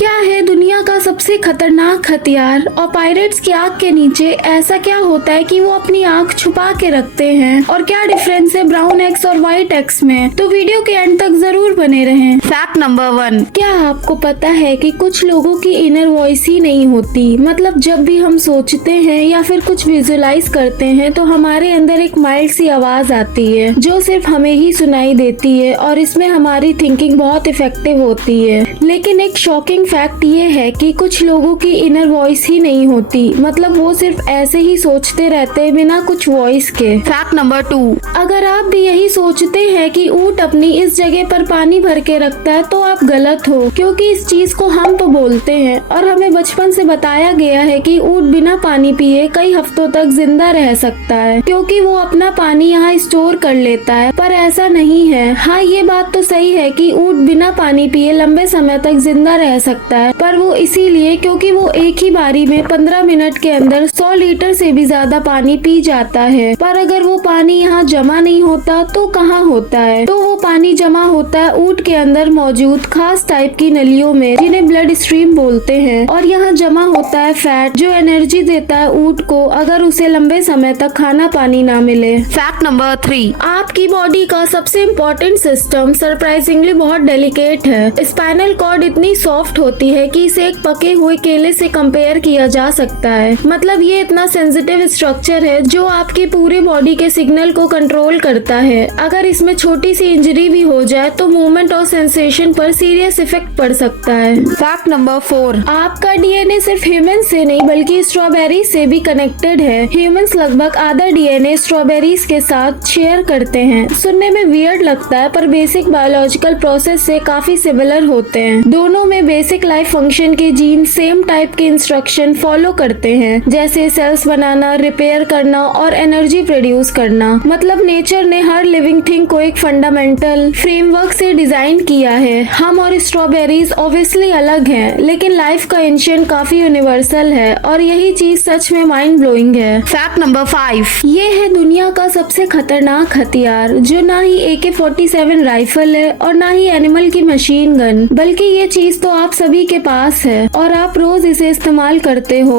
क्या है दुनिया का सबसे खतरनाक हथियार और पायरेट्स की आंख के नीचे ऐसा क्या होता है कि वो अपनी आंख छुपा के रखते हैं, और क्या डिफरेंस है ब्राउन एग्स और व्हाइट एग्स में? तो वीडियो के एंड तक जरूर बने रहें। फैक्ट नंबर 1, क्या आपको पता है कि कुछ लोगों की इनर वॉइस ही नहीं होती? मतलब जब भी हम सोचते हैं या फिर कुछ विजुअलाइज करते हैं तो हमारे अंदर एक माइल्ड सी आवाज आती है जो सिर्फ हमें ही सुनाई देती है, और इसमें हमारी थिंकिंग बहुत इफेक्टिव होती है। लेकिन एक शॉकिंग फैक्ट ये है कि कुछ लोगों की इनर वॉइस ही नहीं होती, मतलब वो सिर्फ ऐसे ही सोचते रहते हैं बिना कुछ वॉइस के। फैक्ट नंबर 2, अगर आप भी यही सोचते हैं कि ऊंट अपनी इस जगह पर पानी भर के रखता है तो आप गलत हो, क्योंकि इस चीज को हम तो बोलते हैं और हमें बचपन से बताया गया है कि ऊंट बिना पानी पिए कई हफ्तों तक जिंदा रह सकता है क्योंकि वो अपना पानी यहाँ स्टोर कर लेता है, पर ऐसा नहीं है। हाँ, ये बात तो सही है कि ऊंट बिना पानी पिए लंबे समय तक जिंदा रह सकता है, पर वो इसीलिए क्योंकि वो एक ही बारी में 15 मिनट के अंदर 100 लीटर से भी ज्यादा पानी पी जाता है। पर अगर वो पानी यहाँ जमा नहीं होता तो कहाँ होता है? तो वो पानी जमा होता है ऊंट के अंदर मौजूद खास टाइप की नलियों में, जिन्हें ब्लड स्ट्रीम बोलते हैं, और यहाँ जमा होता है फैट जो एनर्जी देता है ऊंट को अगर उसे लंबे समय तक खाना पानी ना मिले। फैक्ट नंबर 3, आपकी बॉडी का सबसे इम्पोर्टेंट सिस्टम सरप्राइजिंगली बहुत डेलिकेट है। स्पाइनल कॉर्ड इतनी सॉफ्ट होती है कि इसे एक पके हुए केले से कंपेयर किया जा सकता है। मतलब ये इतना सेंसिटिव स्ट्रक्चर है जो आपकी पूरे बॉडी के सिग्नल को कंट्रोल करता है। अगर इसमें छोटी सी इंजरी भी हो जाए तो मूवमेंट और सेंसेशन पर सीरियस इफेक्ट पड़ सकता है। फैक्ट नंबर 4, आपका डीएनए सिर्फ ह्यूमन से नहीं बल्कि स्ट्रॉबेरी से भी कनेक्टेड है। ह्यूमंस लगभग आधा डीएनए स्ट्रॉबेरीज के साथ शेयर करते हैं। सुनने में वियर्ड लगता है पर बेसिक बायोलॉजिकल प्रोसेस से काफी सिमिलर होते हैं। दोनों में बेसिक लाइफ फंक्शन के जीन सेम टाइप के इंस्ट्रक्शन फॉलो करते हैं, जैसे सेल्स बनाना, रिपेयर करना और एनर्जी प्रोड्यूस करना। मतलब नेचर ने हर लिविंग थिंग को एक फंडामेंटल फ्रेमवर्क से डिजाइन किया है। हम और स्ट्रॉबेरीज ऑब्वियसली अलग हैं, लेकिन लाइफ का एंशिएंट काफी यूनिवर्सल है, और यही चीज सच में माइंड ब्लोइंग है। फैक्ट नंबर 5, ये है दुनिया का सबसे खतरनाक हथियार जो ना ही AK-47 राइफल है और ना ही एनिमल की मशीन गन, बल्कि ये चीज तो आप सभी के पास है और आप रोज इसे इस्तेमाल करते हो।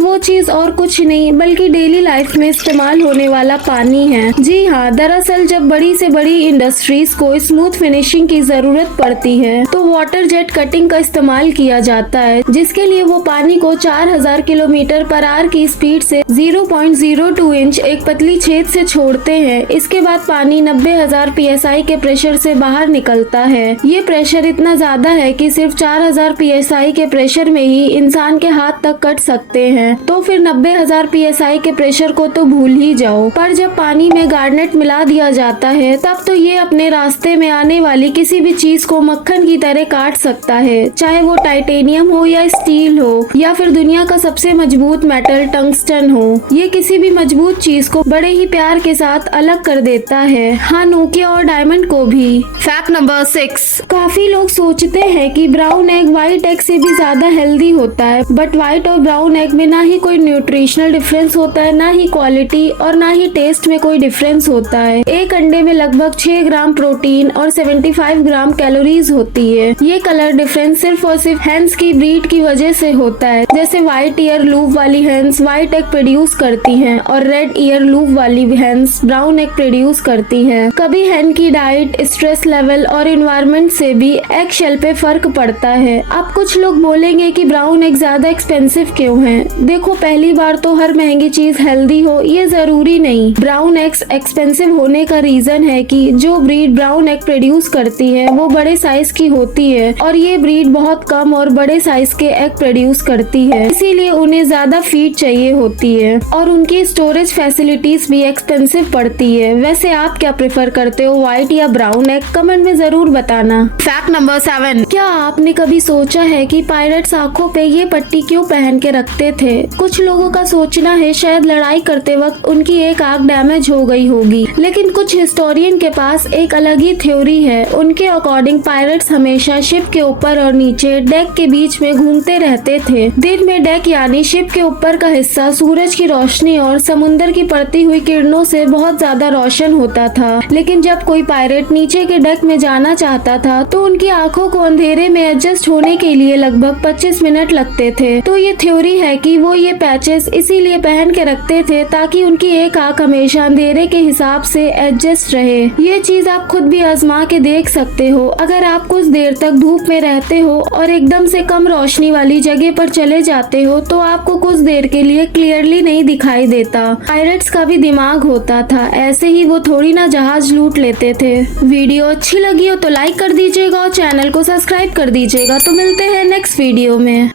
वो चीज और कुछ नहीं बल्कि डेली लाइफ में इस्तेमाल होने वाला पानी है। जी हाँ, दरअसल जब बड़ी से बड़ी इंडस्ट्रीज को स्मूथ फिनिशिंग की जरूरत पड़ती है तो वाटर जेट कटिंग का इस्तेमाल किया जाता है, जिसके लिए वो पानी को 4000 किलोमीटर पर आवर की स्पीड से 0.02 इंच एक पतली छेद से छोड़ते हैं। इसके बाद पानी 90,000 PSI के प्रेशर से बाहर निकलता है। ये प्रेशर इतना ज्यादा है कि सिर्फ 4000 PSI के प्रेशर में ही इंसान के हाथ तक कट सकते हैं। तो फिर 90,000 PSI के प्रेशर को तो भूल ही जाओ। पर जब पानी में गार्नेट मिला दिया जाता है तब तो ये अपने रास्ते में आने वाली किसी भी चीज को मक्खन की तरह काट सकता है, चाहे वो टाइटेनियम हो या स्टील हो या फिर दुनिया का सबसे मजबूत मेटल टंगस्टन हो। ये किसी भी मजबूत चीज को बड़े ही प्यार के साथ अलग कर देता है। हाँ, नोकिया और डायमंड को भी। फैक्ट नंबर 6, काफी लोग सोचते हैं कि ब्राउन एग व्हाइट एग से भी ज्यादा हेल्दी होता है, बट व्हाइट और ब्राउन एग में ना ही कोई न्यूट्रिशनल डिफरेंस होता है, ना ही क्वालिटी और ना ही टेस्ट में कोई डिफरेंस होता है। एक अंडे में लगभग 6 ग्राम प्रोटीन और 75 ग्राम कैलोरीज होती है। ये कलर डिफरेंस सिर्फ और सिर्फ हेन्स की ब्रीड की वजह से होता है। जैसे व्हाइट ईयर लूप वाली हेन्स व्हाइट एग प्रोड्यूस करती हैं और रेड ईयर लूप वाली हेन्स ब्राउन एग प्रोड्यूस करती हैं। कभी हेन की डाइट, स्ट्रेस लेवल और इन्वायरमेंट से भी एग शेल पे फर्क पड़ता है। अब कुछ लोग बोलेंगे कि ब्राउन एग ज्यादा एक्सपेंसिव क्यों है? देखो, पहली बार तो हर महंगी चीज हेल्दी हो ये जरूरी नहीं। ब्राउन एग्स एक्सपेंसिव होने का रीजन है कि जो ब्रीड ब्राउन एग प्रोड्यूस करती है वो बड़े साइज की होती है और ये ब्रीड बहुत कम और बड़े साइज के एग प्रोड्यूस करती है, इसीलिए उन्हें ज्यादा फीड चाहिए होती है और उनकी स्टोरेज फैसिलिटीज भी एक्सपेंसिव पड़ती है। वैसे आप क्या प्रेफर करते हो, व्हाइट या ब्राउन एग? कमेंट में जरूर बताना। फैक्ट नंबर 7, क्या आपने कभी सोचा है कि पायरेट्स पायलट्स आंखों पे ये पट्टी क्यों पहन के रखते थे? कुछ लोगों का सोचना है शायद लड़ाई करते वक्त उनकी एक आंख डैमेज हो गई होगी, लेकिन कुछ हिस्टोरियन के पास एक अलग ही थ्योरी है। उनके अकॉर्डिंग पायलट्स हमेशा शिप के ऊपर और नीचे डेक के बीच में घूमते रहते थे। दिन में डेक यानी शिप के ऊपर का हिस्सा सूरज की रोशनी और समुद्र की पड़ती हुई किरणों से बहुत ज्यादा रोशन होता था, लेकिन जब कोई पायलट नीचे के डेक में जाना चाहता था तो उनकी आंखों को अंधेरे में एडजस्ट होने के लिए लगभग 25 मिनट लगते थे। तो ये थ्योरी है कि वो ये पैचेस इसीलिए पहन के रखते थे ताकि उनकी एक आंख हमेशा अंधेरे के हिसाब से एडजस्ट रहे। ये चीज आप खुद भी आजमा के देख सकते हो। अगर आप कुछ देर तक धूप में रहते हो और एकदम से कम रोशनी वाली जगह पर चले जाते हो तो आपको कुछ देर के लिए क्लियरली नहीं दिखाई देता। पायलट्स का भी दिमाग होता था, ऐसे ही वो थोड़ी ना जहाज लूट लेते थे। वीडियो अच्छी लगी हो तो लाइक कर दीजिएगा और चैनल को सब्सक्राइब कर दीजिएगा। तो मिलते हैं नेक्स्ट वीडियो में।